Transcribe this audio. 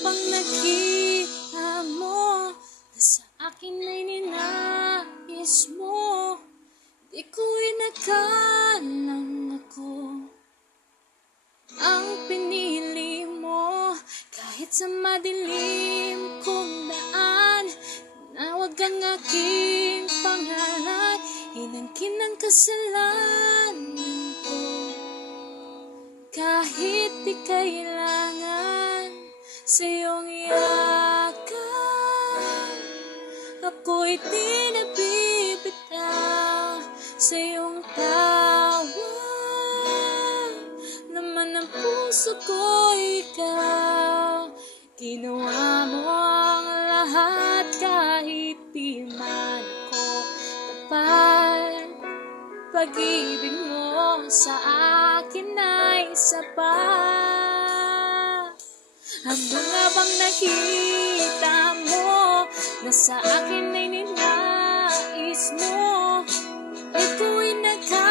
bang nakita mo na sa akin ay ninais mo? Di ko inakalang ako ang pinili mo. Kahit sa madilim kong daan, tinawag ang aking pangalan. Inangkin ang kasalanan ko. Kahit di kailangan sa iyong yakap, ako'y di nabibitaw sa iyong tawag. Laman ng puso ko ikaw, ginawa mo ang lahat kahit di man ako tapat. Pag-ibig mo sa akin ay sapat. Ano nga bang nakita mo na sa akin ay ninais mo? Di ko inakala